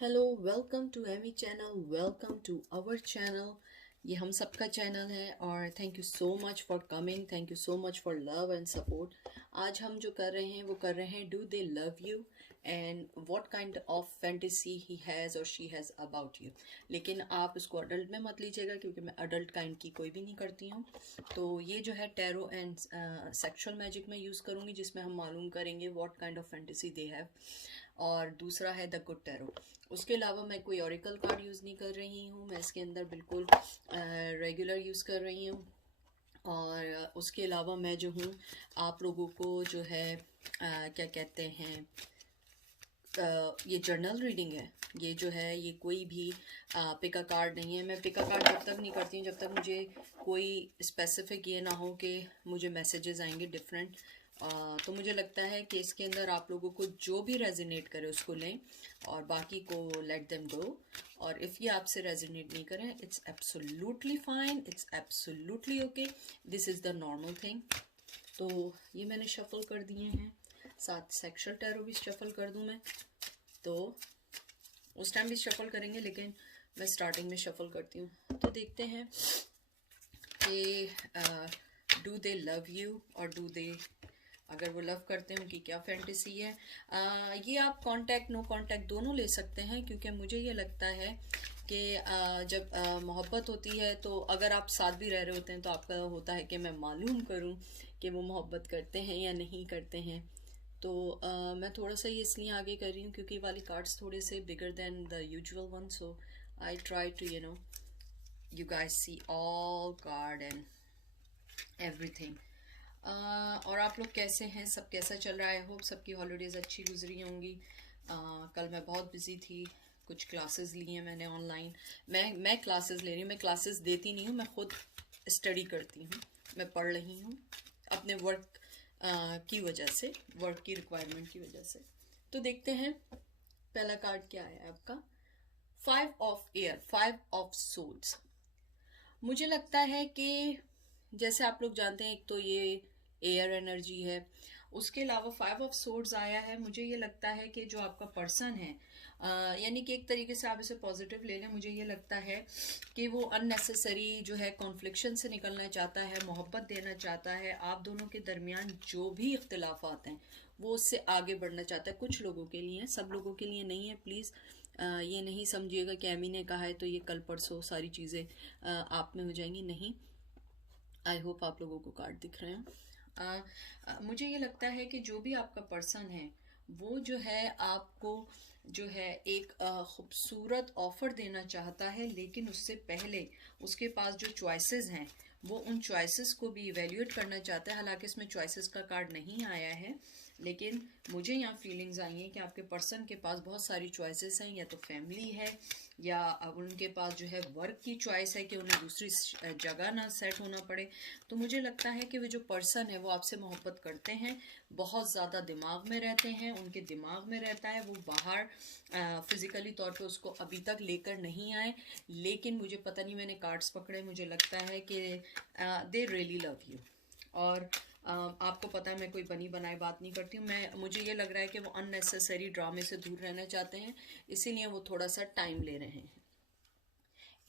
Hello, welcome to Amy channel, welcome to our channel. ये हम सबका चैनल है और thank you so much for coming, thank you so much for love and support. आज हम जो कर रहे हैं वो कर रहे हैं do they love you and what kind of fantasy he has और शी हैज़ अबाउट यू। लेकिन आप इसको अडल्ट में मत लीजिएगा क्योंकि मैं अडल्ट काइंड की कोई भी नहीं करती हूँ। तो ये जो है टैरो एंड सेक्सुअल मैजिक में यूज़ करूँगी, जिसमें हम मालूम करेंगे what kind of fantasy they have. और दूसरा है द गुड टैरो। उसके अलावा मैं कोई ओरिकल कार्ड यूज़ नहीं कर रही हूँ, मैं इसके अंदर बिल्कुल रेगुलर यूज़ कर रही हूँ। और उसके अलावा मैं जो हूँ आप लोगों को जो है क्या कहते हैं, ये जर्नल रीडिंग है। ये जो है ये कोई भी पिका कार्ड नहीं है। मैं पिका कार्ड जब तक नहीं करती हूँ जब तक मुझे कोई स्पेसिफिक ये ना हो कि मुझे मैसेजेस आएंगे डिफरेंट। तो मुझे लगता है कि इसके अंदर आप लोगों को जो भी रेजोनेट करे उसको लें और बाकी को लेट देम गो। और इफ़ ये आपसे रेजोनेट नहीं करें, it's absolutely fine, it's absolutely okay, this is the normal thing. तो ये मैंने शफल कर दिए हैं, साथ सेक्सुअल टैरो भी शफल कर दूं मैं। तो उस टाइम भी शफल करेंगे लेकिन मैं स्टार्टिंग में शफल करती हूँ। तो देखते हैं कि डू दे लव यू और डू दे, अगर वो लव करते हैं उनकी क्या फैंटेसी है। ये आप कांटेक्ट नो कांटेक्ट दोनों ले सकते हैं, क्योंकि मुझे ये लगता है कि जब मोहब्बत होती है तो अगर आप साथ भी रह रहे होते हैं तो आपका होता है कि मैं मालूम करूं कि वो मोहब्बत करते हैं या नहीं करते हैं। तो मैं थोड़ा सा ये इसलिए आगे कर रही हूँ क्योंकि वाली कार्ड्स थोड़े से bigger than the usual one, so I try to you guys see all card and everything. और आप लोग कैसे हैं, सब कैसा चल रहा है? आई होप सबकी हॉलीडेज़ अच्छी गुजरी होंगी। कल मैं बहुत बिजी थी, कुछ क्लासेस ली हैं मैंने ऑनलाइन। मैं क्लासेस ले रही हूँ, मैं क्लासेस देती नहीं हूँ, मैं खुद स्टडी करती हूँ, मैं पढ़ रही हूँ अपने वर्क की वजह से, वर्क की रिक्वायरमेंट की वजह से। तो देखते हैं पहला कार्ड क्या है आपका। 5 ऑफ एयर, 5 ऑफ सोल्स। मुझे लगता है कि जैसे आप लोग जानते हैं, एक तो ये एयर एनर्जी है, उसके अलावा 5 ऑफ सोर्ड्स आया है। मुझे ये लगता है कि जो आपका पर्सन है, यानी कि एक तरीके से आप इसे पॉजिटिव ले लें, मुझे ये लगता है कि वो अननेसेसरी जो है कॉन्फ्लिक्शन से निकलना चाहता है, मोहब्बत देना चाहता है। आप दोनों के दरमियान जो भी इख्तिलाफात हैं वो उससे आगे बढ़ना चाहता है। कुछ लोगों के लिए, सब लोगों के लिए नहीं है प्लीज़। ये नहीं समझिएगा कि एमी ने कहा है तो ये कल परसों सारी चीज़ें आप में हो जाएंगी, नहीं। आई होप आप लोगों को कार्ड दिख रहे हैं। मुझे ये लगता है कि जो भी आपका पर्सन है वो जो है आपको जो है एक खूबसूरत ऑफर देना चाहता है, लेकिन उससे पहले उसके पास जो चॉइसेस हैं वो उन चॉइसेस को भी इवेल्युएट करना चाहता है। हालांकि इसमें चॉइसेस का कार्ड नहीं आया है, लेकिन मुझे यहाँ फीलिंग्स आई हैं कि आपके पर्सन के पास बहुत सारी चॉइसेस हैं। या तो फैमिली है, या अब उनके पास जो है वर्क की चॉइस है कि उन्हें दूसरी जगह ना सेट होना पड़े। तो मुझे लगता है कि वो जो पर्सन है वो आपसे मोहब्बत करते हैं, बहुत ज़्यादा दिमाग में रहते हैं, उनके दिमाग में रहता है। वो बाहर फिजिकली तौर पे उसको अभी तक लेकर नहीं आए, लेकिन मुझे पता नहीं, मैंने कार्ड्स पकड़े, मुझे लगता है कि दे रियली लव यू। और आपको पता है मैं कोई बनी बनाई बात नहीं करती हूँ। मुझे ये लग रहा है कि वो अननेसेसरी ड्रामे से दूर रहना चाहते हैं, इसीलिए वो थोड़ा सा टाइम ले रहे हैं।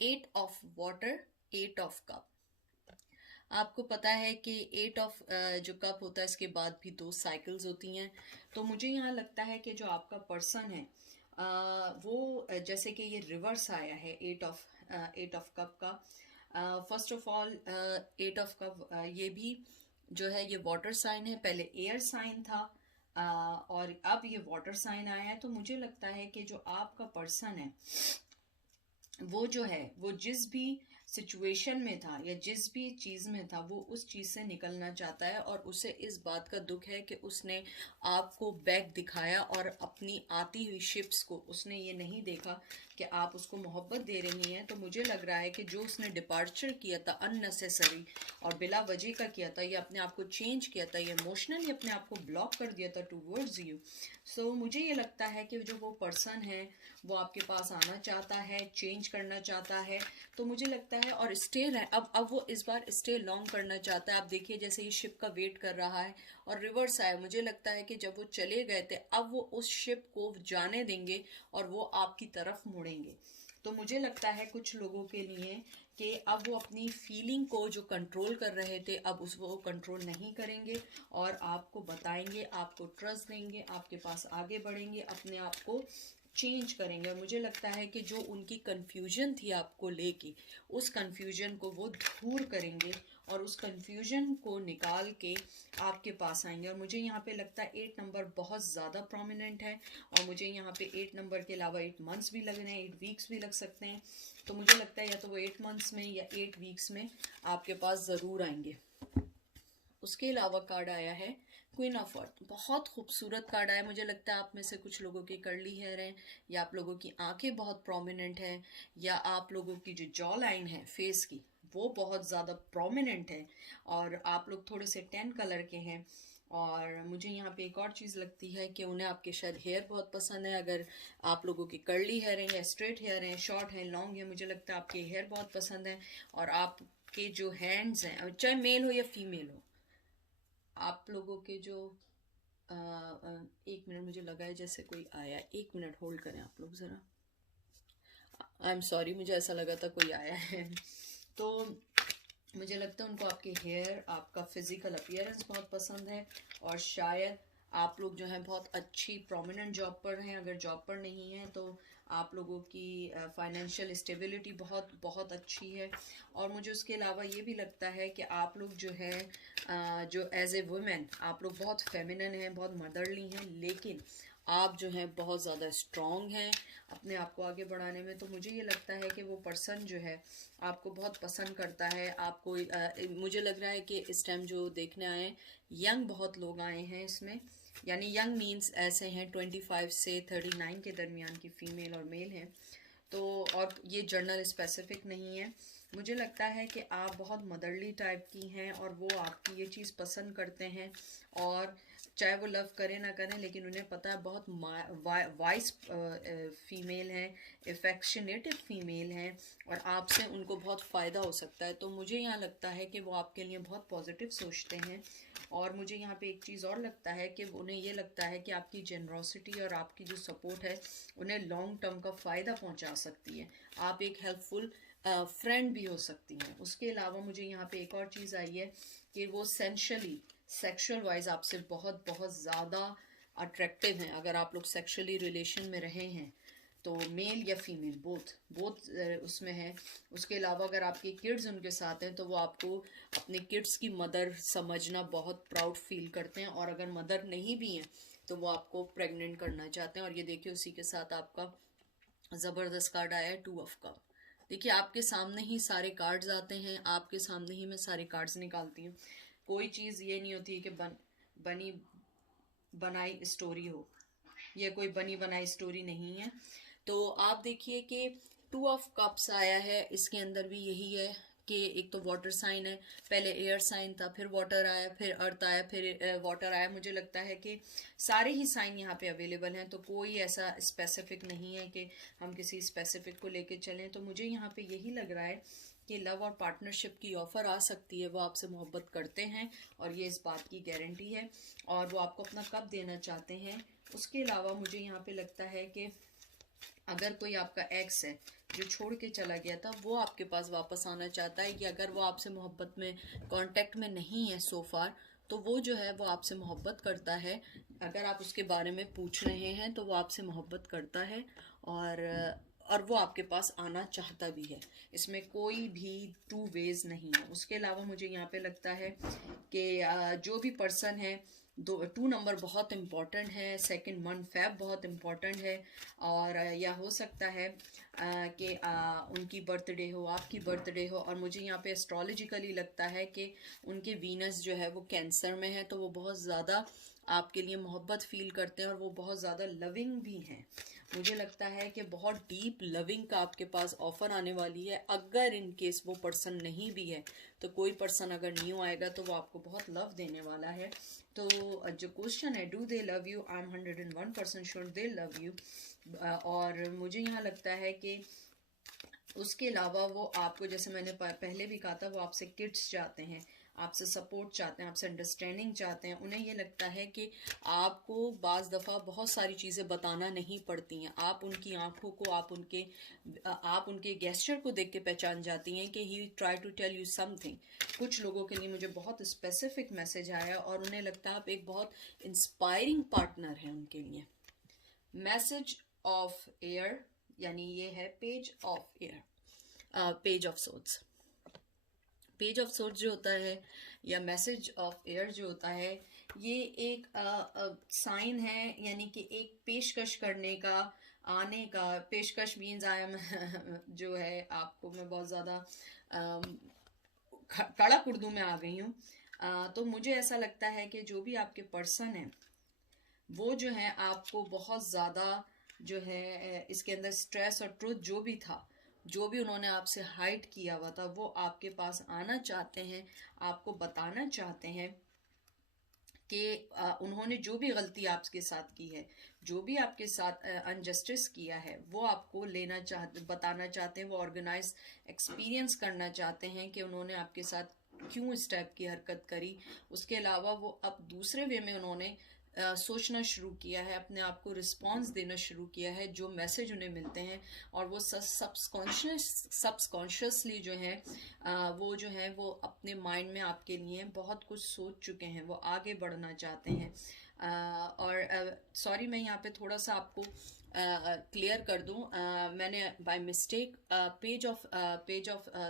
8 ऑफ वाटर, 8 ऑफ कप। आपको पता है कि 8 ऑफ जो कप होता है इसके बाद भी 2 साइकिल्स होती हैं। तो मुझे यहाँ लगता है कि जो आपका पर्सन है वो जैसे कि ये रिवर्स आया है 8 ऑफ कप का। First of all 8 of cup ये भी जो है ये वाटर साइन है, पहले एयर साइन था और अब ये वाटर साइन आया है। तो मुझे लगता है कि जो आपका पर्सन है वो जो है वो जिस भी सिचुएशन में था या जिस भी चीज़ में था वो उस चीज़ से निकलना चाहता है, और उसे इस बात का दुख है कि उसने आपको बैक दिखाया और अपनी आती हुई शिप्स को उसने ये नहीं देखा कि आप उसको मोहब्बत दे रही हैं। तो मुझे लग रहा है कि जो उसने डिपार्चर किया था अननेसेसरी और बिला वजह का किया था, ये अपने आप को चेंज किया था, ये इमोशनली अपने आप को ब्लॉक कर दिया था टूवर्ड्स यू। सो मुझे ये लगता है कि जो वो पर्सन है वो आपके पास आना चाहता है, चेंज करना चाहता है। तो मुझे लगता चाहता है और अब वो इस बार स्टे लॉन्ग करना चाहता है। आप देखिए जैसे ये शिप का वेट कर रहा है और रिवर्स आया, मुझे लगता है कि जब वो चले गए थे अब वो उस शिप को जाने देंगे और वो आपकी तरफ मुड़ेंगे। तो मुझे लगता है कुछ लोगों के लिए कि अब वो अपनी फीलिंग को जो कंट्रोल कर रहे थे अब उसको कंट्रोल नहीं करेंगे और आपको बताएंगे, आपको ट्रस्ट देंगे, आपके पास आगे बढ़ेंगे, अपने आप को चेंज करेंगे। और मुझे लगता है कि जो उनकी कंफ्यूजन थी आपको लेके, उस कंफ्यूजन को वो दूर करेंगे और उस कंफ्यूजन को निकाल के आपके पास आएंगे। और मुझे यहाँ पे लगता है 8 नंबर बहुत ज़्यादा प्रोमिनेंट है और मुझे यहाँ पे 8 नंबर के अलावा 8 मंथ्स भी लग रहे हैं, 8 वीक्स भी लग सकते हैं। तो मुझे लगता है या तो वो 8 मंथ्स में या 8 वीक्स में आपके पास ज़रूर आएंगे। उसके अलावा कार्ड आया है क्वीन ऑफ अर्थ। बहुत खूबसूरत कार्ड आया। मुझे लगता है आप में से कुछ लोगों के कर्ली हेयर हैं, या आप लोगों की आंखें बहुत प्रोमिनेंट हैं, या आप लोगों की जो जॉ लाइन है फेस की वो बहुत ज़्यादा प्रोमिनेंट है और आप लोग थोड़े से टैन कलर के हैं। और मुझे यहाँ पे एक और चीज़ लगती है कि उन्हें आपके शायद हेयर बहुत पसंद है। अगर आप लोगों की कर्ली हेयर हैं या स्ट्रेट हेयर हैं, शॉर्ट हैं, लॉन्ग है, मुझे लगता है आपके हेयर बहुत पसंद है। और आपके जो हैंड्स हैं, चाहे मेल हो या फीमेल हो, आप लोगों के जो एक मिनट, मुझे लगा है जैसे कोई आया, एक मिनट होल्ड करें आप लोग ज़रा। आई एम सॉरी, मुझे ऐसा लगा था कोई आया है। तो मुझे लगता है उनको आपके हेयर, आपका फिजिकल अपीयरेंस बहुत पसंद है और शायद आप लोग जो हैं बहुत अच्छी प्रोमिनेंट जॉब पर हैं। अगर जॉब पर नहीं है तो आप लोगों की फाइनेंशियल स्टेबिलिटी बहुत बहुत अच्छी है। और मुझे उसके अलावा ये भी लगता है कि आप लोग जो है जो एज ए वुमेन आप लोग बहुत फेमिनिन हैं, बहुत मदरली हैं, लेकिन आप जो हैं बहुत ज़्यादा स्ट्रॉन्ग हैं अपने आप को आगे बढ़ाने में। तो मुझे ये लगता है कि वो पर्सन जो है आपको बहुत पसंद करता है। आपको मुझे लग रहा है कि इस टाइम जो देखने आए हैं यंग बहुत लोग आए हैं इसमें, यानी यंग मीन्स ऐसे हैं 25 से 39 के दरमियान की फीमेल और मेल हैं। तो और ये जर्नल स्पेसिफिक नहीं है। मुझे लगता है कि आप बहुत मदरली टाइप की हैं और वो आपकी ये चीज़ पसंद करते हैं। और चाहे वो लव करें ना करें, लेकिन उन्हें पता है बहुत वाइस फीमेल हैं, इफेक्शनेटेड फीमेल हैं और आपसे उनको बहुत फ़ायदा हो सकता है। तो मुझे यहाँ लगता है कि वो आपके लिए बहुत पॉजिटिव सोचते हैं। और मुझे यहाँ पे एक चीज़ और लगता है कि उन्हें ये लगता है कि आपकी जेनरोसिटी और आपकी जो सपोर्ट है उन्हें लॉन्ग टर्म का फ़ायदा पहुँचा सकती है। आप एक हेल्पफुल फ्रेंड भी हो सकती हैं। उसके अलावा मुझे यहाँ पे एक और चीज़ आई है कि वो सेंशुअली सेक्सुअल वाइज आपसे बहुत बहुत ज़्यादा अट्रैक्टिव हैं। अगर आप लोग सेक्सुअली रिलेशन में रहे हैं तो मेल या फीमेल बोथ उसमें है। उसके अलावा अगर आपके किड्स उनके साथ हैं तो वो आपको अपने किड्स की मदर समझना बहुत प्राउड फील करते हैं। और अगर मदर नहीं भी हैं तो वो आपको प्रेग्नेंट करना चाहते हैं। और ये देखिए उसी के साथ आपका ज़बरदस्त कार्ड आया है 2 ऑफ कप। देखिए आपके सामने ही सारे कार्ड्स आते हैं, आपके सामने ही मैं सारे कार्ड्स निकालती हूँ। कोई चीज़ ये नहीं होती है कि बनी बनाई स्टोरी हो, यह कोई बनी बनाई स्टोरी नहीं है। तो आप देखिए कि 2 ऑफ कप्स आया है, इसके अंदर भी यही है कि एक तो वाटर साइन है, पहले एयर साइन था, फिर वाटर आया, फिर अर्थ आया, फिर वाटर आया। मुझे लगता है कि सारे ही साइन यहाँ पे अवेलेबल हैं, तो कोई ऐसा स्पेसिफिक नहीं है कि हम किसी स्पेसिफिक को लेके चलें। तो मुझे यहाँ पे यही लग रहा है कि लव और पार्टनरशिप की ऑफ़र आ सकती है। वो आपसे मोहब्बत करते हैं और ये इस बात की गारंटी है और वो आपको अपना कब देना चाहते हैं। उसके अलावा मुझे यहाँ पे लगता है कि अगर कोई आपका एक्स है जो छोड़ के चला गया था, वो आपके पास वापस आना चाहता है। कि अगर वो आपसे मोहब्बत में कांटेक्ट में नहीं है सो फार, तो वो जो है वो आपसे मोहब्बत करता है। अगर आप उसके बारे में पूछ रहे हैं तो वो आपसे मोहब्बत करता है और वो आपके पास आना चाहता भी है। इसमें कोई भी 2 वेज नहीं है। उसके अलावा मुझे यहाँ पे लगता है कि जो भी पर्सन है, 2 नंबर बहुत इम्पॉर्टेंट है, सेकंड मंथ फैब बहुत इम्पॉर्टेंट है। और या हो सकता है कि उनकी बर्थडे हो, आपकी बर्थडे हो। और मुझे यहाँ पे एस्ट्रोलॉजिकली लगता है कि उनके वीनस जो है वो कैंसर में है, तो वो बहुत ज़्यादा आपके लिए मोहब्बत फील करते हैं और वो बहुत ज़्यादा लविंग भी हैं। मुझे लगता है कि बहुत डीप लविंग का आपके पास ऑफ़र आने वाली है। अगर इन केस वो पर्सन नहीं भी है तो कोई पर्सन अगर न्यू आएगा तो वो आपको बहुत लव देने वाला है। तो जो क्वेश्चन है, do they love you, I am 101% sure they love you. और मुझे यहाँ लगता है कि उसके अलावा वो आपको, जैसे मैंने पहले भी कहा था, वो आपसे किड्स चाहते हैं, आपसे सपोर्ट चाहते हैं, आपसे अंडरस्टैंडिंग चाहते हैं। उन्हें ये लगता है कि आपको बाज़ दफ़ा बहुत सारी चीज़ें बताना नहीं पड़ती हैं। आप उनकी आंखों को, आप उनके गेस्चर को देख के पहचान जाती हैं कि he try to tell you something. कुछ लोगों के लिए मुझे बहुत स्पेसिफिक मैसेज आया और उन्हें लगता है आप एक बहुत इंस्पायरिंग पार्टनर हैं उनके लिए। मैसेज ऑफ एयर, यानी ये है page of air, page of swords. Page of swords जो होता है या मैसेज ऑफ एयर जो होता है, ये एक साइन है, यानी कि एक पेशकश करने का, आने का। पेशकश मीन्स आई एम जो है, आपको मैं बहुत ज़्यादा कड़क उर्दू में आ गई हूँ। तो मुझे ऐसा लगता है कि जो भी आपके पर्सन है वो जो है आपको बहुत ज़्यादा जो है, इसके अंदर स्ट्रेस और ट्रुथ जो भी था, जो भी उन्होंने आपसे हाइड किया हुआ था, वो आपके पास आना चाहते हैं, आपको बताना चाहते हैं कि उन्होंने जो भी गलती आपके साथ की है, जो भी आपके साथ अनजस्टिस किया है, वो आपको बताना चाहते हैं। वो ऑर्गेनाइज एक्सपीरियंस करना चाहते हैं कि उन्होंने आपके साथ क्यों इस टाइप की हरकत करी। उसके अलावा वो अब दूसरे वे में उन्होंने सोचना शुरू किया है, अपने आप को रिस्पॉन्स देना शुरू किया है जो मैसेज उन्हें मिलते हैं, और वो सबकॉन्शियसली जो है वो जो है वो अपने माइंड में आपके लिए बहुत कुछ सोच चुके हैं, वो आगे बढ़ना चाहते हैं। और सॉरी, मैं यहाँ पे थोड़ा सा आपको क्लियर कर दूं, मैंने by mistake page of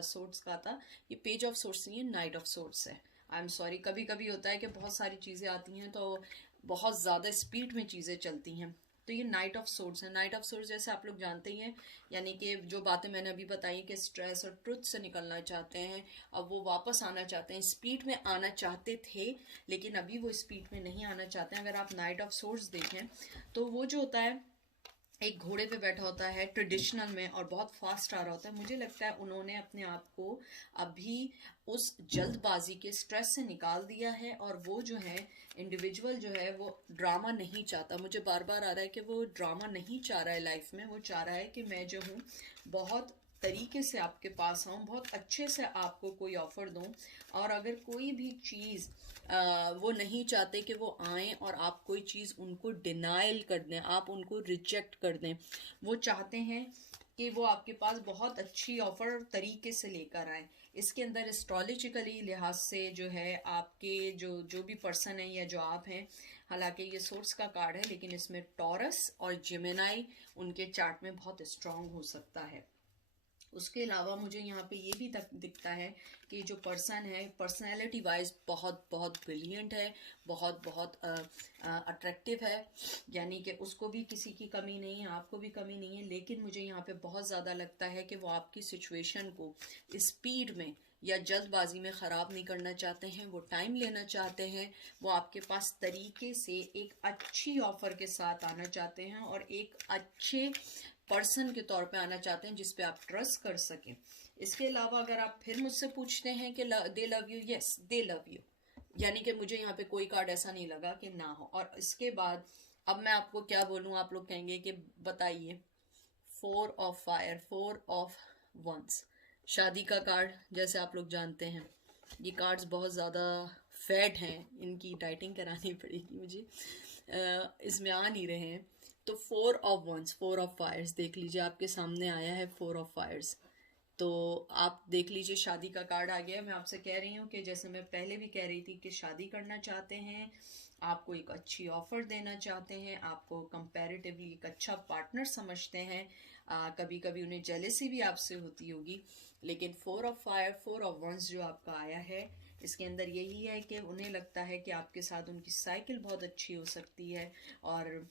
sorts का था। ये पेज ऑफ सोर्ट्स नहीं है, नाइट ऑफ सोर्ट्स है। आई एम सॉरी, कभी कभी होता है कि बहुत सारी चीज़ें आती हैं तो बहुत ज़्यादा स्पीड में चीज़ें चलती हैं। तो ये नाइट ऑफ सोर्ड्स है। नाइट ऑफ सोर्ड्स जैसे आप लोग जानते ही हैं, यानी कि जो बातें मैंने अभी बताई कि स्ट्रेस और ट्रुथ से निकलना चाहते हैं, अब वो वापस आना चाहते हैं, स्पीड में आना चाहते थे लेकिन अभी वो स्पीड में नहीं आना चाहते हैं। अगर आप नाइट ऑफ सोर्ड्स देखें तो वो जो होता है, एक घोड़े पे बैठा होता है ट्रेडिशनल में और बहुत फास्ट आ रहा होता है। मुझे लगता है उन्होंने अपने आप को अभी उस जल्दबाजी के स्ट्रेस से निकाल दिया है, और वो जो है इंडिविजुअल जो है वो ड्रामा नहीं चाहता। मुझे बार बार आ रहा है कि वो ड्रामा नहीं चाह रहा है लाइफ में। वो चाह रहा है कि मैं जो हूँ बहुत तरीके से आपके पास आऊँ, बहुत अच्छे से आपको कोई ऑफर दूँ, और अगर कोई भी चीज़ वो नहीं चाहते कि वो आएँ और आप कोई चीज़ उनको डिनाइल कर दें, आप उनको रिजेक्ट कर दें। वो चाहते हैं कि वो आपके पास बहुत अच्छी ऑफर तरीके से लेकर आए। इसके अंदर एस्ट्रोलॉजिकली लिहाज से जो है आपके जो भी पर्सन है या जो आप हैं, हालांकि ये सोर्स का कार्ड है लेकिन इसमें टॉरस और जेमिनाई उनके चार्ट में बहुत स्ट्रांग हो सकता है। उसके अलावा मुझे यहाँ पे ये भी दिखता है कि जो पर्सन है पर्सनैलिटी वाइज बहुत बहुत ब्रिलियंट है, बहुत बहुत अट्रैक्टिव है, यानी कि उसको भी किसी की कमी नहीं है, आपको भी कमी नहीं है। लेकिन मुझे यहाँ पे बहुत ज़्यादा लगता है कि वो आपकी सिचुएशन को स्पीड में या जल्दबाजी में ख़राब नहीं करना चाहते हैं, वो टाइम लेना चाहते हैं। वो आपके पास तरीके से एक अच्छी ऑफ़र के साथ आना चाहते हैं और एक अच्छे पर्सन के तौर पे आना चाहते हैं जिस पे आप ट्रस्ट कर सकें। इसके अलावा अगर आप फिर मुझसे पूछते हैं कि दे love you, yes they love you, यानी कि मुझे यहाँ पे कोई कार्ड ऐसा नहीं लगा कि ना हो। और इसके बाद अब मैं आपको क्या बोलूँ, आप लोग कहेंगे कि बताइए। 4 ऑफ फायर, 4 ऑफ वंस, शादी का कार्ड, जैसे आप लोग जानते हैं ये कार्ड्स बहुत ज़्यादा फैट हैं, इनकी डाइटिंग करानी पड़ेगी मुझे, इसमें आ नहीं रहे हैं। तो 4 ऑफ वंस, 4 ऑफ फायर्स देख लीजिए, आपके सामने आया है 4 ऑफ फायर्स। तो आप देख लीजिए शादी का कार्ड आ गया। मैं आपसे कह रही हूँ कि जैसे मैं पहले भी कह रही थी कि शादी करना चाहते हैं, आपको एक अच्छी ऑफर देना चाहते हैं, आपको कंपैरेटिवली एक अच्छा पार्टनर समझते हैं। कभी कभी उन्हें जेलेसी भी आपसे होती होगी, लेकिन 4 ऑफ फायर, 4 ऑफ वंस जो आपका आया है, इसके अंदर यही है कि उन्हें लगता है कि आपके साथ उनकी साइकिल बहुत अच्छी हो सकती है। और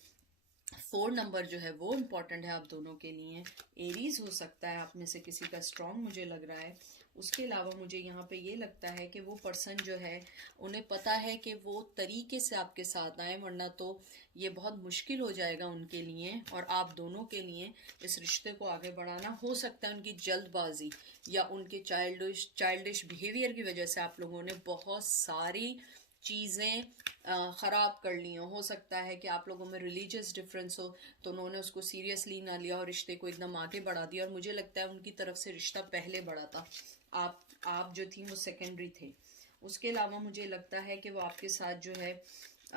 4 नंबर जो है वो इम्पॉर्टेंट है आप दोनों के लिए। एरीज हो सकता है आप में से किसी का स्ट्रॉन्ग, मुझे लग रहा है। उसके अलावा मुझे यहाँ पे ये लगता है कि वो पर्सन जो है उन्हें पता है कि वो तरीके से आपके साथ आए, वरना तो ये बहुत मुश्किल हो जाएगा उनके लिए और आप दोनों के लिए इस रिश्ते को आगे बढ़ाना। हो सकता है उनकी जल्दबाजी या उनके चाइल्डिश बिहेवियर की वजह से आप लोगों ने बहुत सारी चीज़ें ख़राब कर ली हो सकता है कि आप लोगों में रिलीजियस डिफरेंस हो, तो उन्होंने उसको सीरियसली ना लिया और रिश्ते को एकदम आगे बढ़ा दिया। और मुझे लगता है उनकी तरफ से रिश्ता पहले बढ़ा था, आप जो थी वो सेकेंडरी थे। उसके अलावा मुझे लगता है कि वो आपके साथ जो है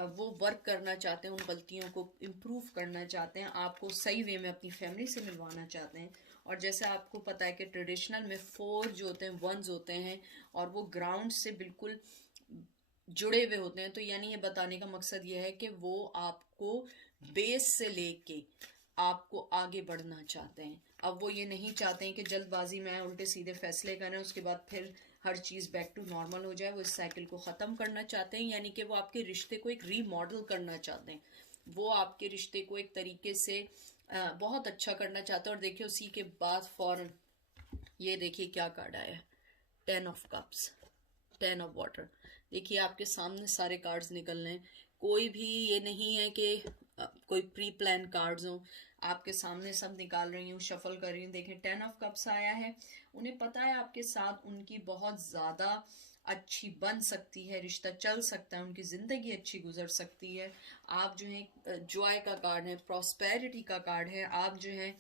वो वर्क करना चाहते हैं, उन गलतियों को इम्प्रूव करना चाहते हैं, आपको सही वे में अपनी फैमिली से मिलवाना चाहते हैं। और जैसे आपको पता है कि ट्रेडिशनल में 4 जो होते हैं 1s होते हैं और वो ग्राउंड से बिल्कुल जुड़े हुए होते हैं। तो यानी ये बताने का मकसद ये है कि वो आपको बेस से लेके आपको आगे बढ़ना चाहते हैं। अब वो ये नहीं चाहते हैं कि जल्दबाजी में उल्टे सीधे फैसले करें, उसके बाद फिर हर चीज़ बैक टू नॉर्मल हो जाए। वो इस साइकिल को ख़त्म करना चाहते हैं, यानी कि वो आपके रिश्ते को एक रीमॉडल करना चाहते हैं। वो आपके रिश्ते को एक तरीके से बहुत अच्छा करना चाहते हैं। और देखिए उसी के बाद फौरन ये देखिए क्या कार्ड आया है, 10 ऑफ कप्स, 10 ऑफ वाटर। देखिए आपके सामने सारे कार्ड्स निकल रहे हैं, कोई भी ये नहीं है कि कोई प्री प्लान कार्ड्स हो, आपके सामने सब निकाल रही हूँ, शफल कर रही हूँ। देखें 10 ऑफ कप्स आया है, उन्हें पता है आपके साथ उनकी बहुत ज़्यादा अच्छी बन सकती है, रिश्ता चल सकता है, उनकी ज़िंदगी अच्छी गुजर सकती है। आप जो है जॉय का कार्ड है, प्रॉस्पेरिटी का कार्ड है, आप जो है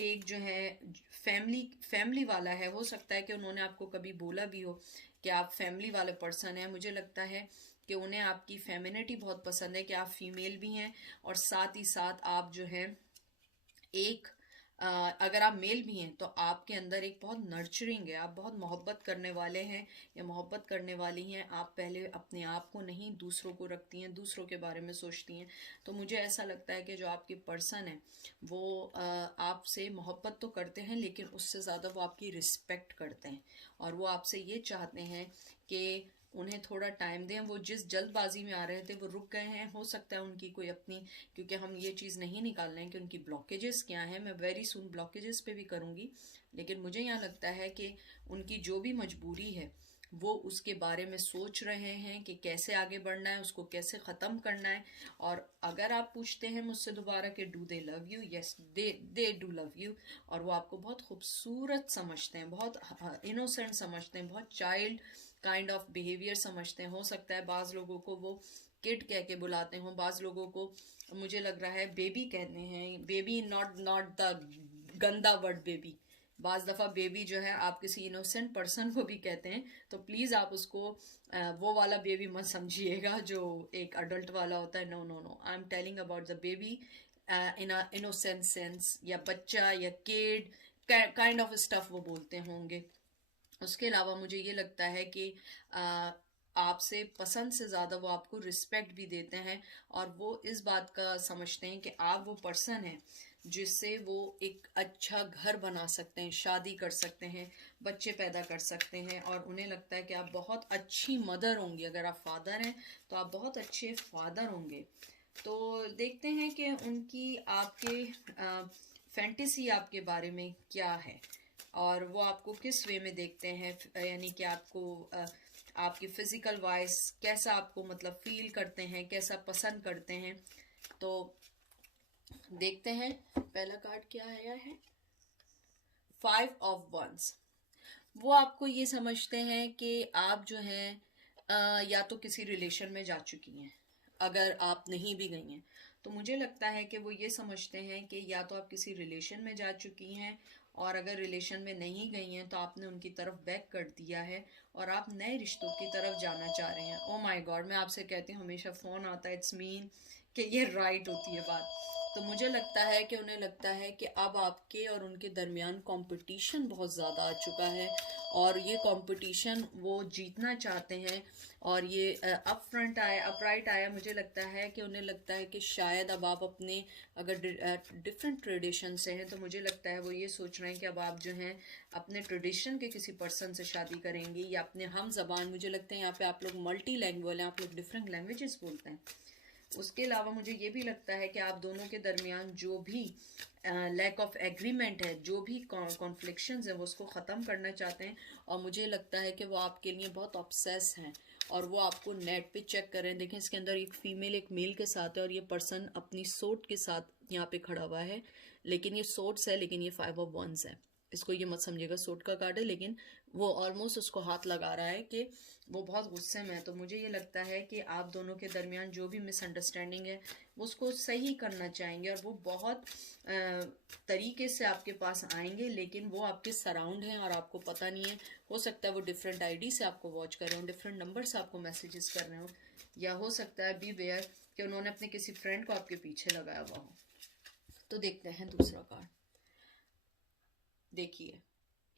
एक जो है फैमिली वाला है। हो सकता है कि उन्होंने आपको कभी बोला भी हो कि आप फैमिली वाले पर्सन हैं। मुझे लगता है कि उन्हें आपकी फेमिनिटी बहुत पसंद है, कि आप फीमेल भी हैं और साथ ही साथ आप जो है एक अगर आप मेल भी हैं तो आपके अंदर एक बहुत नर्चरिंग है, आप बहुत मोहब्बत करने वाले हैं या मोहब्बत करने वाली हैं। आप पहले अपने आप को नहीं दूसरों को रखती हैं, दूसरों के बारे में सोचती हैं। तो मुझे ऐसा लगता है कि जो आपके पर्सन है वो आपसे मोहब्बत तो करते हैं, लेकिन उससे ज़्यादा वो आपकी रिस्पेक्ट करते हैं और वो आपसे ये चाहते हैं कि उन्हें थोड़ा टाइम दें। वो जिस जल्दबाजी में आ रहे थे वो रुक गए हैं। हो सकता है उनकी कोई अपनी, क्योंकि हम ये चीज़ नहीं निकाल रहे हैं कि उनकी ब्लॉकेजेस क्या हैं, मैं वेरी सुन ब्लॉकेजेस पे भी करूँगी। लेकिन मुझे यहाँ लगता है कि उनकी जो भी मजबूरी है वो उसके बारे में सोच रहे हैं कि कैसे आगे बढ़ना है, उसको कैसे ख़त्म करना है। और अगर आप पूछते हैं मुझसे दोबारा कि do they love you, yes they do love you. और वो आपको बहुत खूबसूरत समझते हैं, बहुत इनोसेंट समझते हैं, बहुत चाइल्ड काइंड ऑफ बिहेवियर समझते हैं। हो सकता है बाज़ लोगों को वो किड कह के बुलाते हों, बाज़ लोगों को मुझे लग रहा है बेबी कहते हैं। बेबी नॉट द गंदा वर्ड बेबी, बाज़ दफ़ा बेबी जो है आप किसी इनोसेंट पर्सन को भी कहते हैं, तो प्लीज़ आप उसको वो वाला बेबी मत समझिएगा जो एक अडल्ट वाला होता है। No no no, I am telling about the baby in a innocent sense, या बच्चा या किड काइंड ऑफ स्टफ वो बोलते होंगे। उसके अलावा मुझे ये लगता है कि आपसे पसंद से ज़्यादा वो आपको रिस्पेक्ट भी देते हैं और वो इस बात का समझते हैं कि आप वो पर्सन हैं जिससे वो एक अच्छा घर बना सकते हैं, शादी कर सकते हैं, बच्चे पैदा कर सकते हैं। और उन्हें लगता है कि आप बहुत अच्छी मदर होंगी, अगर आप फादर हैं तो आप बहुत अच्छे फादर होंगे। तो देखते हैं कि उनकी आपके फैंटेसी आपके बारे में क्या है और वो आपको किस वे में देखते हैं, यानी कि आपको आपकी फिजिकल वाइज कैसा आपको मतलब फील करते हैं, कैसा पसंद करते हैं। तो देखते हैं पहला कार्ड क्या आया है, 5 ऑफ वंस। वो आपको ये समझते हैं कि आप जो हैं या तो किसी रिलेशन में जा चुकी हैं, अगर आप नहीं भी गई हैं तो मुझे लगता है कि वो ये समझते हैं कि या तो आप किसी रिलेशन में जा चुकी हैं, और अगर रिलेशन में नहीं गई हैं तो आपने उनकी तरफ बैक कर दिया है और आप नए रिश्तों की तरफ जाना चाह रहे हैं। ओ माय गॉड, मैं आपसे कहती हूँ हमेशा फ़ोन आता है, इट्स मीन कि ये राइट होती है बात। तो मुझे लगता है कि उन्हें लगता है कि अब आपके और उनके दरमियान कंपटीशन बहुत ज़्यादा आ चुका है और ये कंपटीशन वो जीतना चाहते हैं। और ये अप फ्रंट आया, अपराइट आया, मुझे लगता है कि उन्हें लगता है कि शायद अब आप अपने अगर डिफरेंट ट्रेडिशन से हैं तो मुझे लगता है वो ये सोच रहे हैं कि अब आप जो हैं अपने ट्रेडिशन के किसी पर्सन से शादी करेंगी या अपने हम ज़बान, मुझे लगता है यहाँ पे आप लोग मल्टी लैंग्वेज हैं, आप लोग डिफरेंट लैंग्वेजेस बोलते हैं। उसके अलावा मुझे ये भी लगता है कि आप दोनों के दरमियान जो भी लैक ऑफ एग्रीमेंट है, जो भी कॉन्फ्लिक्शंस हैं, वो उसको ख़त्म करना चाहते हैं। और मुझे लगता है कि वो आपके लिए बहुत ऑब्सेस हैं और वो आपको नेट पे चेक कर रहे हैं। देखें इसके अंदर एक फीमेल एक मेल के साथ है और ये पर्सन अपनी सोट के साथ यहाँ पे खड़ा हुआ है, लेकिन ये सोट्स है, लेकिन ये 5 ऑफ वंस है। इसको ये मत समझिएगा सूट का कार्ड है, लेकिन वो ऑलमोस्ट उसको हाथ लगा रहा है कि वो बहुत गुस्से में है। तो मुझे ये लगता है कि आप दोनों के दरमियान जो भी मिसअंडरस्टैंडिंग है वो उसको सही करना चाहेंगे, और वो बहुत तरीके से आपके पास आएंगे, लेकिन वो आपके सराउंड हैं और आपको पता नहीं है। हो सकता है वो डिफरेंट आईडी से आपको वॉच कर रहे हो, डिफरेंट नंबर से आपको मैसेजेस कर रहे हो, या हो सकता है बी वेयर कि उन्होंने अपने किसी फ्रेंड को आपके पीछे लगाया हुआ हो। तो देखते हैं दूसरा कार्ड। देखिए,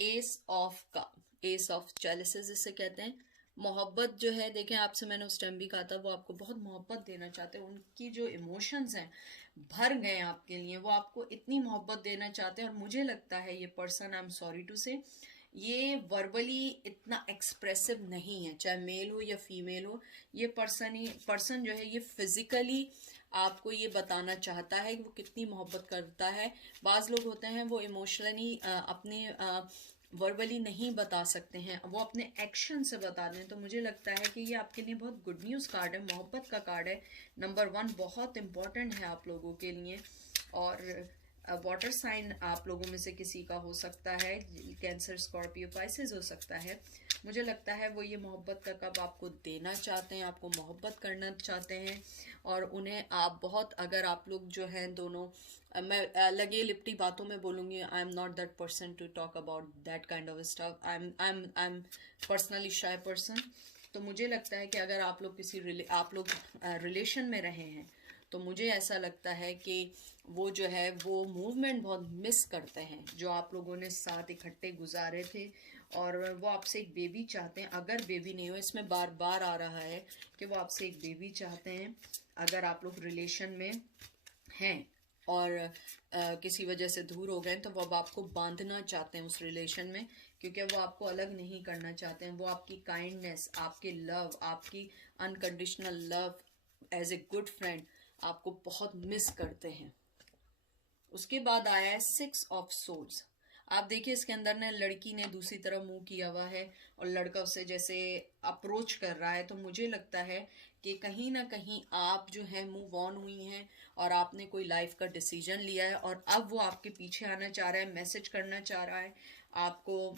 ace of cups, ace of chalices इसे कहते हैं। मोहब्बत जो है, देखें आपसे मैंने उस टाइम भी कहा था, वो आपको बहुत मोहब्बत देना चाहते हैं। उनकी जो इमोशंस हैं भर गए आपके लिए, वो आपको इतनी मोहब्बत देना चाहते हैं। और मुझे लगता है ये person, I am sorry to say, ये वर्बली इतना एक्सप्रेसिव नहीं है, चाहे मेल हो या फीमेल हो। ये पर्सन जो है ये फिजिकली आपको ये बताना चाहता है कि वो कितनी मोहब्बत करता है। बाज़ लोग होते हैं वो इमोशनली अपने वर्बली नहीं बता सकते हैं, वो अपने एक्शन से बता दें। तो मुझे लगता है कि ये आपके लिए बहुत गुड न्यूज़ कार्ड है, मोहब्बत का कार्ड है। नंबर 1 बहुत इम्पॉर्टेंट है आप लोगों के लिए। और वाटर साइन आप लोगों में से किसी का हो सकता है, कैंसर, स्कॉर्पियो, पाइसेस हो सकता है। मुझे लगता है वो ये मोहब्बत का कप आपको देना चाहते हैं, आपको मोहब्बत करना चाहते हैं, और उन्हें आप बहुत, अगर आप लोग जो हैं दोनों, मैं लगे लिपटी बातों में बोलूँगी, I am not that person to talk about that kind of stuff, I am personally shy person. तो मुझे लगता है कि अगर आप लोग आप लोग रिलेशन में रहे हैं, तो मुझे ऐसा लगता है कि वो जो है वो मूवमेंट बहुत मिस करते हैं जो आप लोगों ने साथ इकट्ठे गुजारे थे, और वो आपसे एक बेबी चाहते हैं। अगर बेबी नहीं हो, इसमें बार बार आ रहा है कि वो आपसे एक बेबी चाहते हैं। अगर आप लोग रिलेशन में हैं और किसी वजह से दूर हो गए, तो वो अब आपको बांधना चाहते हैं उस रिलेशन में, क्योंकि वो आपको अलग नहीं करना चाहते हैं। वो आपकी काइंडनेस, आपकी लव, आपकी unconditional love as a good friend आपको बहुत मिस करते हैं। उसके बाद आया है 6 ऑफ सोल्स। आप देखिए इसके अंदर ने लड़की ने दूसरी तरफ मुंह किया हुआ है और लड़का उससे जैसे अप्रोच कर रहा है। तो मुझे लगता है कि कहीं ना कहीं आप जो है मूव ऑन हुई हैं और आपने कोई लाइफ का डिसीजन लिया है, और अब वो आपके पीछे आना चाह रहा है, मैसेज करना चाह रहा है, आपको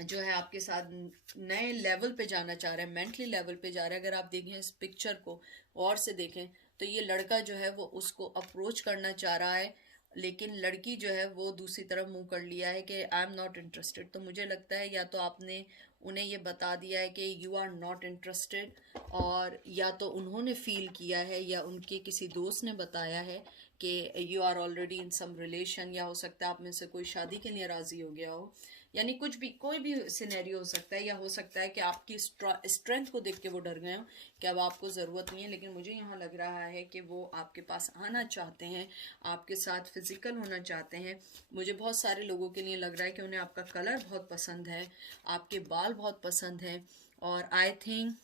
जो है आपके साथ नए लेवल पे जाना चाह रहा है, मेंटली लेवल पे जा रहा है। अगर आप देखें इस पिक्चर को और से देखें, तो ये लड़का जो है वो उसको अप्रोच करना चाह रहा है, लेकिन लड़की जो है वो दूसरी तरफ मुंह कर लिया है कि आई एम नॉट इंटरेस्टेड। तो मुझे लगता है या तो आपने उन्हें ये बता दिया है कि यू आर नॉट इंटरेस्टेड, और या तो उन्होंने फील किया है या उनके किसी दोस्त ने बताया है कि you are already in some relation, या हो सकता है आप में से कोई शादी के लिए राजी हो गया हो। यानी कुछ भी, कोई भी सिनेरियो हो सकता है, या हो सकता है कि आपकी स्ट्रेंथ को देख के वो डर गए हो कि अब आपको ज़रूरत नहीं है। लेकिन मुझे यहाँ लग रहा है कि वो आपके पास आना चाहते हैं, आपके साथ फिजिकल होना चाहते हैं। मुझे बहुत सारे लोगों के लिए लग रहा है कि उन्हें आपका कलर बहुत पसंद है, आपके बाल बहुत पसंद है, और आई थिंक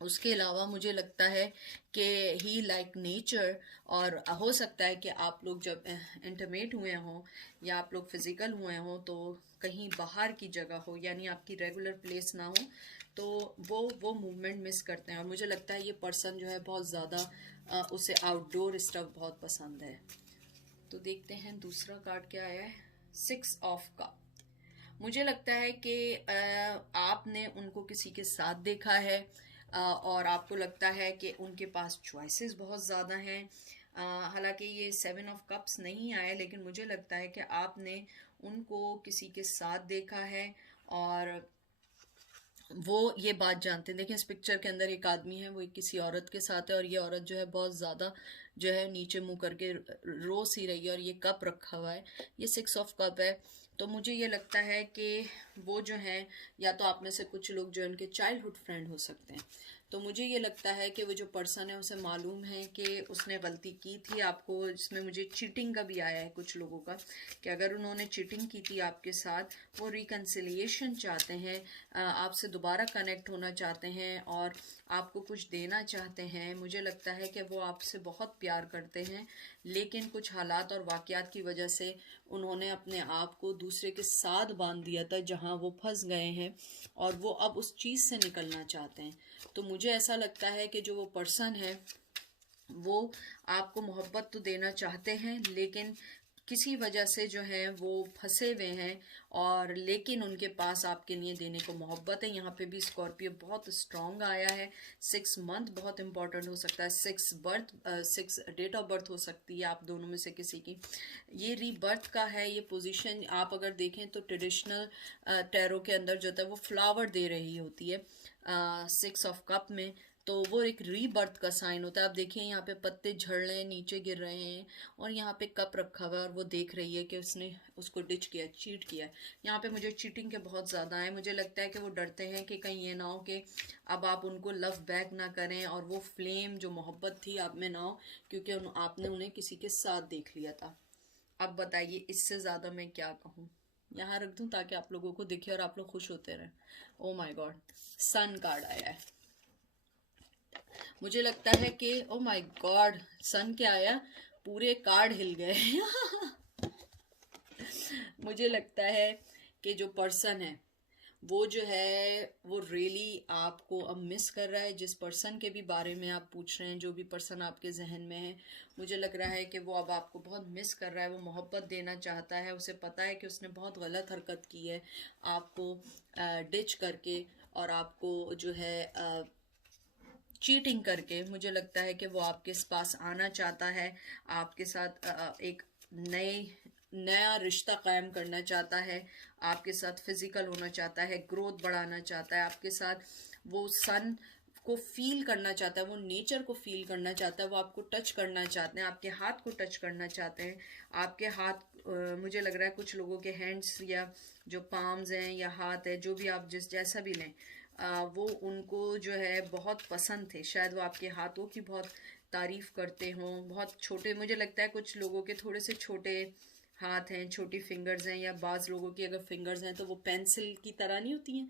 उसके अलावा मुझे लगता है कि ही लाइक नेचर। और हो सकता है कि आप लोग जब इंटरमेट हुए हों या आप लोग फिजिकल हुए हों तो कहीं बाहर की जगह हो, यानी आपकी रेगुलर प्लेस ना हो, तो वो मूवमेंट मिस करते हैं। और मुझे लगता है ये पर्सन जो है बहुत ज़्यादा उसे आउटडोर स्टफ बहुत पसंद है। तो देखते हैं दूसरा कार्ड क्या आया है, 6 ऑफ कप। मुझे लगता है कि आपने उनको किसी के साथ देखा है, और आपको लगता है कि उनके पास चॉइसेस बहुत ज़्यादा हैं। हालांकि ये 7 ऑफ कप्स नहीं आए, लेकिन मुझे लगता है कि आपने उनको किसी के साथ देखा है और वो ये बात जानते हैं। देखिए इस पिक्चर के अंदर एक आदमी है, वो एक किसी औरत के साथ है, और ये औरत जो है बहुत ज़्यादा जो है नीचे मुंह करके रो सी रही है, और ये कप रखा हुआ है, ये 6 ऑफ कप है। तो मुझे ये लगता है कि वो जो है, या तो आप में से कुछ लोग जो है उनके चाइल्डहुड फ्रेंड हो सकते हैं। तो मुझे ये लगता है कि वो जो पर्सन है उसे मालूम है कि उसने गलती की थी आपको। इसमें मुझे चीटिंग का भी आया है कुछ लोगों का, कि अगर उन्होंने चीटिंग की थी आपके साथ, वो रिकन्सिलिएशन चाहते हैं, आपसे दोबारा कनेक्ट होना चाहते हैं और आपको कुछ देना चाहते हैं। मुझे लगता है कि वो आपसे बहुत प्यार करते हैं, लेकिन कुछ हालात और वाक़यात की वजह से उन्होंने अपने आप को दूसरे के साथ बांध दिया था जहां वो फंस गए हैं, और वो अब उस चीज़ से निकलना चाहते हैं। तो मुझे ऐसा लगता है कि जो वो पर्सन है वो आपको मोहब्बत तो देना चाहते हैं, लेकिन किसी वजह से जो है वो फंसे हुए हैं, और लेकिन उनके पास आपके लिए देने को मोहब्बत है। यहाँ पे भी स्कॉर्पियो बहुत स्ट्रांग आया है। 6 मंथ बहुत इंपॉर्टेंट हो सकता है, 6 डेट ऑफ बर्थ हो सकती है आप दोनों में से किसी की। ये रीबर्थ का है ये पोजीशन। आप अगर देखें तो ट्रेडिशनल टैरो के अंदर जो होता है वो फ्लावर दे रही होती है 6 ऑफ कप में, तो वो एक रीबर्थ का साइन होता है। आप देखिए यहाँ पे पत्ते झड़ रहे हैं, नीचे गिर रहे हैं, और यहाँ पे कप रखा हुआ है और वो देख रही है कि उसने उसको डिच किया, चीट किया है। यहाँ पे मुझे चीटिंग के बहुत ज़्यादा है। मुझे लगता है कि वो डरते हैं कि कहीं ये ना हो कि अब आप उनको लव बैक ना करें और वो फ्लेम जो मोहब्बत थी आप में ना हो, क्योंकि आपने उन्हें किसी के साथ देख लिया था। अब बताइए इससे ज़्यादा मैं क्या कहूँ। यहाँ रख दूँ ताकि आप लोगों को दिखे और आप लोग खुश होते रहें। Oh my God, sun card आया है। मुझे लगता है कि ओ माय गॉड, सन क्या आया, पूरे कार्ड हिल गए। मुझे लगता है कि जो पर्सन है वो जो है वो रियली आपको अब मिस कर रहा है। जिस पर्सन के भी बारे में आप पूछ रहे हैं, जो भी पर्सन आपके जहन में है, मुझे लग रहा है कि वो अब आपको बहुत मिस कर रहा है। वो मोहब्बत देना चाहता है, उसे पता है कि उसने बहुत गलत हरकत की है आपको डिच करके और आपको जो है चीटिंग करके। मुझे लगता है कि वो आपके पास आना चाहता है, आपके साथ एक नया रिश्ता कायम करना चाहता है, आपके साथ फिजिकल होना चाहता है, ग्रोथ बढ़ाना चाहता है आपके साथ। वो सन को फील करना चाहता है, वो नेचर को फील करना चाहता है, वो आपको टच करना चाहते हैं, आपके हाथ को टच करना चाहते हैं। आपके हाथ मुझे लग रहा है कुछ लोगों के हैंड्स या जो पाम्स हैं या हाथ है, जो भी आप जैसा भी लें, वो उनको जो है बहुत पसंद थे। शायद वो आपके हाथों की बहुत तारीफ करते हों। बहुत छोटे, मुझे लगता है कुछ लोगों के थोड़े से छोटे हाथ हैं, छोटी फिंगर्स हैं, या बाज़ लोगों की अगर फिंगर्स हैं तो वो पेंसिल की तरह नहीं होती हैं,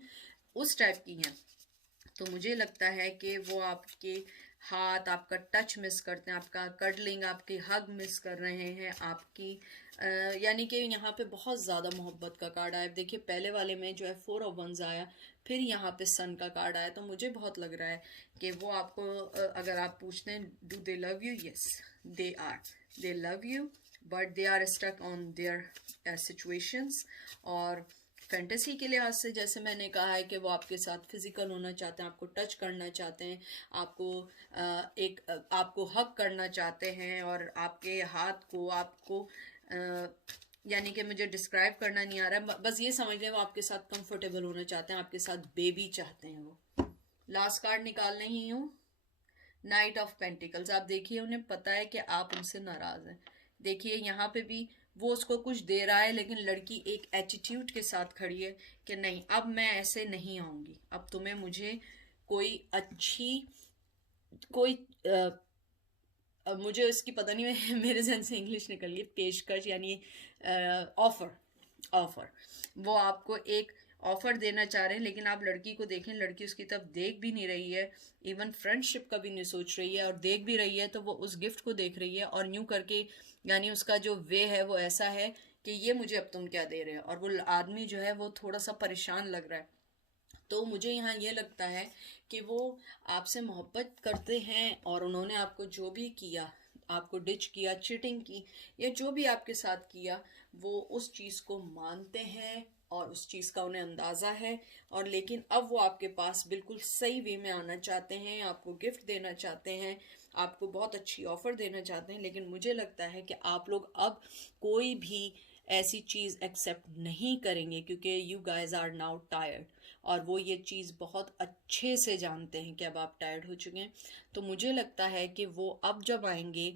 उस टाइप की हैं। तो मुझे लगता है कि वो आपके हाथ, आपका टच मिस करते हैं, आपका कडलिंग, आपकी हग मिस कर रहे हैं, आपकी यानी कि यहाँ पे बहुत ज़्यादा मोहब्बत का कार्ड आया। देखिए पहले वाले में जो है 4 ऑफ वंस आया, फिर यहाँ पे सन का कार्ड आया। तो मुझे बहुत लग रहा है कि वो आपको अगर आप पूछते हैं do they love you, yes they love you, but they are stuck on their situations. और फैंटेसी के लिहाज से जैसे मैंने कहा है कि वो आपके साथ फिजिकल होना चाहते हैं, आपको टच करना चाहते हैं, आपको हक करना चाहते हैं, और आपके हाथ को आपको यानी कि मुझे डिस्क्राइब करना नहीं आ रहा है, बस ये समझ लें वो आपके साथ कंफर्टेबल होना चाहते हैं, आपके साथ बेबी चाहते हैं। वो लास्ट कार्ड निकाल नहीं हूँ, नाइट ऑफ पेंटिकल्स। आप देखिए उन्हें पता है कि आप उनसे नाराज हैं। देखिए यहाँ पे भी वो उसको कुछ दे रहा है, लेकिन लड़की एक एटीट्यूड के साथ खड़ी है कि नहीं अब मैं ऐसे नहीं आऊंगी, अब तुम्हें मुझे कोई अच्छी कोई मुझे इसकी पता नहीं मेरे जहन से इंग्लिश निकल गई, पेशकश यानी ऑफर। ऑफर, वो आपको एक ऑफर देना चाह रहे हैं, लेकिन आप लड़की को देखें, लड़की उसकी तरफ देख भी नहीं रही है, इवन फ्रेंडशिप का भी नहीं सोच रही है, और देख भी रही है तो वो उस गिफ्ट को देख रही है और न्यू करके, यानी उसका जो वे है वो ऐसा है कि ये मुझे अब तुम क्या दे रहे हो। और वो आदमी जो है वो थोड़ा सा परेशान लग रहा है। तो मुझे यहाँ ये लगता है कि वो आपसे मोहब्बत करते हैं, और उन्होंने आपको जो भी किया, आपको डिच किया, चीटिंग की, या जो भी आपके साथ किया, वो उस चीज़ को मानते हैं और उस चीज़ का उन्हें अंदाज़ा है। और लेकिन अब वो आपके पास बिल्कुल सही वे में आना चाहते हैं, आपको गिफ्ट देना चाहते हैं, आपको बहुत अच्छी ऑफ़र देना चाहते हैं। लेकिन मुझे लगता है कि आप लोग अब कोई भी ऐसी चीज़ एक्सेप्ट नहीं करेंगे, क्योंकि you guys are now tired, और वो ये चीज़ बहुत अच्छे से जानते हैं कि अब आप टायर्ड हो चुके हैं। तो मुझे लगता है कि वो अब जब आएंगे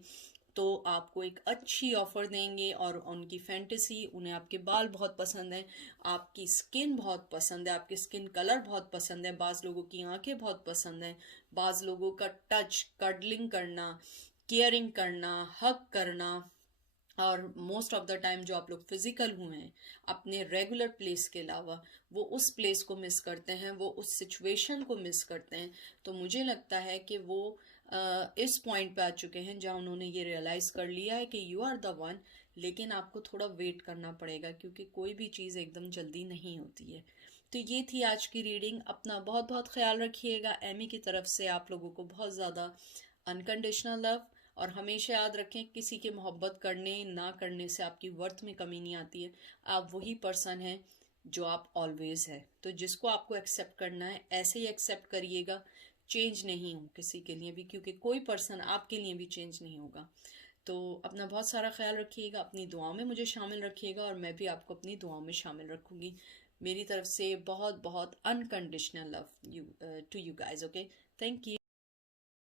तो आपको एक अच्छी ऑफ़र देंगे, और उनकी फैंटेसी, उन्हें आपके बाल बहुत पसंद हैं, आपकी स्किन बहुत पसंद है, आपकी स्किन कलर बहुत पसंद है, बाज़ लोगों की आंखें बहुत पसंद हैं, बाज़ लोगों का टच, कडलिंग करना, केयरिंग करना, हग करना, और मोस्ट ऑफ द टाइम जो आप लोग फिजिकल हुए हैं अपने रेगुलर प्लेस के अलावा, वो उस प्लेस को मिस करते हैं, वो उस सिचुएशन को मिस करते हैं। तो मुझे लगता है कि वो इस पॉइंट पे आ चुके हैं जहां उन्होंने ये रियलाइज कर लिया है कि यू आर द वन, लेकिन आपको थोड़ा वेट करना पड़ेगा, क्योंकि कोई भी चीज़ एकदम जल्दी नहीं होती है। तो ये थी आज की रीडिंग। अपना बहुत बहुत ख्याल रखिएगा। एमी की तरफ से आप लोगों को बहुत ज़्यादा अनकंडीशनल लव, और हमेशा याद रखें, किसी की मोहब्बत करने ना करने से आपकी वर्थ में कमी नहीं आती है। आप वही पर्सन हैं जो आप ऑलवेज है। तो जिसको आपको एक्सेप्ट करना है ऐसे ही एक्सेप्ट करिएगा, चेंज नहीं हो किसी के लिए भी, क्योंकि कोई पर्सन आपके लिए भी चेंज नहीं होगा। तो अपना बहुत सारा ख्याल रखिएगा, अपनी दुआओं में मुझे शामिल रखिएगा और मैं भी आपको अपनी दुआओं में शामिल रखूँगी। मेरी तरफ से बहुत बहुत unconditional love you to you guys. Okay, thank you.